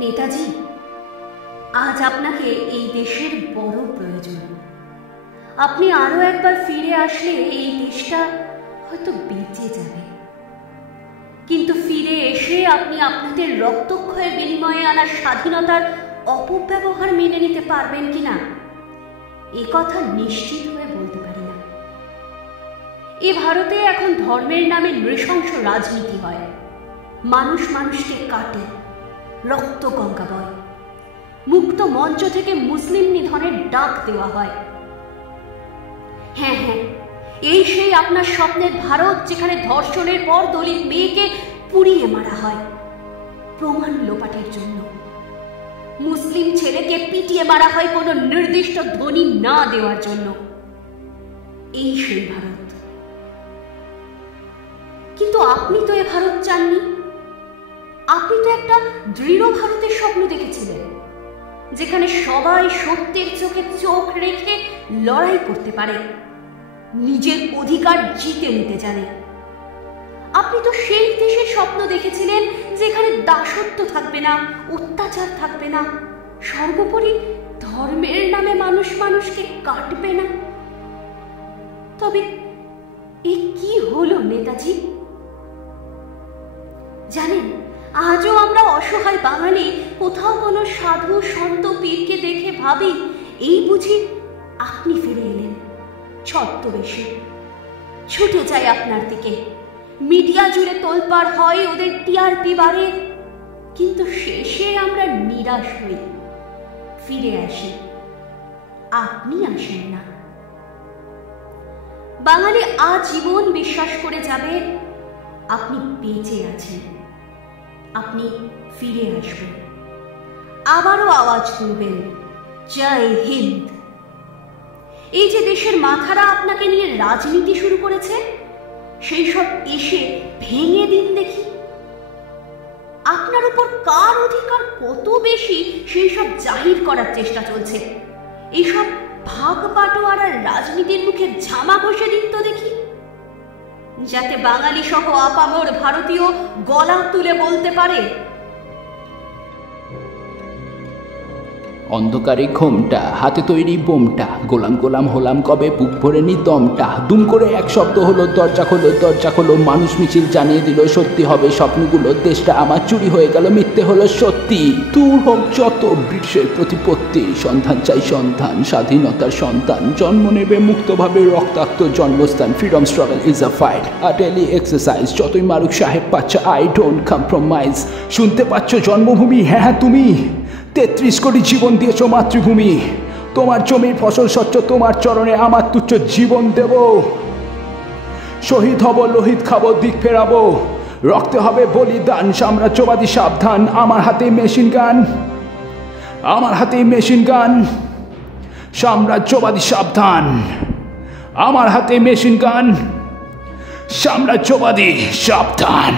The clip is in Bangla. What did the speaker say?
নেতাজি, আজ আপনাকে এই দেশের বড় প্রয়োজন। আপনি আরো একবার ফিরে আসলে এই দেশটা হয়তো বেঁচে যাবে, কিন্তু ফিরে এসে আপনি আপনাদের রক্তক্ষয়ের বিনিময়ে আনা স্বাধীনতার অপব্যবহার মেনে নিতে পারবেন কিনা এ কথা নিশ্চিত হয়ে বলতে পারি না। এ ভারতে এখন ধর্মের নামে নৃশংস রাজনীতি হয়, মানুষ মানুষকে কাটে, রক্ত গঙ্গা বয়, মুক্ত মঞ্চ থেকে মুসলিম নিধনের ডাক দেওয়া হয়। হ্যাঁ হ্যাঁ, এই সেই আপনার স্বপ্নের ভারত, যেখানে ধর্ষণের পর দলিত মেয়েকে পুড়িয়ে মারা হয় প্রমাণ লোপাটের জন্য, মুসলিম ছেলেকে পিটিয়ে মারা হয় কোনো নির্দিষ্ট ধ্বনি না দেওয়ার জন্য। এই সেই ভারত। কিন্তু আপনি তো এ ভারত চাননি। আপনি তো একটা দৃঢ় ভারতের স্বপ্ন দেখেছিলেন, যেখানে সবাই সত্যের চোখে চোখ রেখে লড়াই করতে পারে, নিজের অধিকার জিতে নিতে জানে। আপনি তো সেই দেশের স্বপ্ন দেখেছিলেন যেখানে দাসত্ব থাকবে না, অত্যাচার থাকবে না, সর্বোপরি ধর্মের নামে মানুষ মানুষকে কাটবে না। তবে এ কি হলো নেতাজি? জানেন, আজও আমরা অসহায় বাঙালি কোথাও কোনো সাধু সন্ত পীরকে দেখে ভাবি, এই বুঝি আপনি ফিরে এলেন ছদ্মবেশে। ছুটে যায় আপনার দিকে, মিডিয়া জুড়ে তোলপাড় হয়, ওদের টিআরপি বাড়ে, কিন্তু শেষে আমরা নিরাশ হই, ফিরে আসি, আপনি আসেন না। বাঙালি আজীবন বিশ্বাস করে যাবে আপনি বেঁচে আছেন, আপনি ফিরে আসবেন, আবারও আওয়াজ তুলবেন, জয় হিন্দ। এই যে দেশের মাথারা আপনাকে নিয়ে রাজনীতি শুরু করেছে, সেই সব এসে ভেঙে দিন দেখি। আপনার উপর কার অধিকার কত বেশি সেই সব জাহির করার চেষ্টা চলছে। এইসব ভাগ বাটোয়ারার রাজনীতির মুখে ঝামা ঘষে দিন তো দেখি, যাতে বাঙালি সহ আপামর ভারতীয় গলা তুলে বলতে পারে, অন্ধকারে ঘোমটা, হাতে তৈরি বোমটা, গোলাম গোলাম হলাম কবে, বুক ভরে নি দমটা। দুম করে এক শব্দ হলো, দরজা খোলো, দরজা খোলো। মানুষ মিছিল জানিয়ে দিল সত্যি হবে স্বপ্নগুলো, দেশটা আমার চুরি হয়ে গেল, মিথ্যে হলো সত্যি। দূর হোক যত ব্রিটিশের প্রতিপত্তি, সন্ধান চাই সন্ধান, স্বাধীনতার সন্তান জন্ম নেবে মুক্তভাবে, রক্তাক্ত জন্মস্থান। Freedom struggle is a fight, a daily exercise. যতই মারুক সাহেব পাচ্ছ, আই ডোন্ট কম্প্রোমাইজ। শুনতে পাচ্ছ জন্মভূমি? হ্যাঁ হ্যাঁ তুমি 33 কোটি জীবন দিয়েছ মাতৃভূমি, তোমার জমির ফসল স্বচ্ছ, তোমার চরণে আমার তুচ্ছ জীবন দেব। শহীদ হব, লোহিত খাবো, দিক ফেরাবো, রক্তে হবে বলিদান, সাম্রাজ্যবাদী সাবধান। আমার হাতে মেশিন গান, আমার হাতে মেশিন গান, সাম্রাজ্যবাদী সাবধান। আমার হাতে মেশিন গান, সাম্রাজ্যবাদী সাবধান।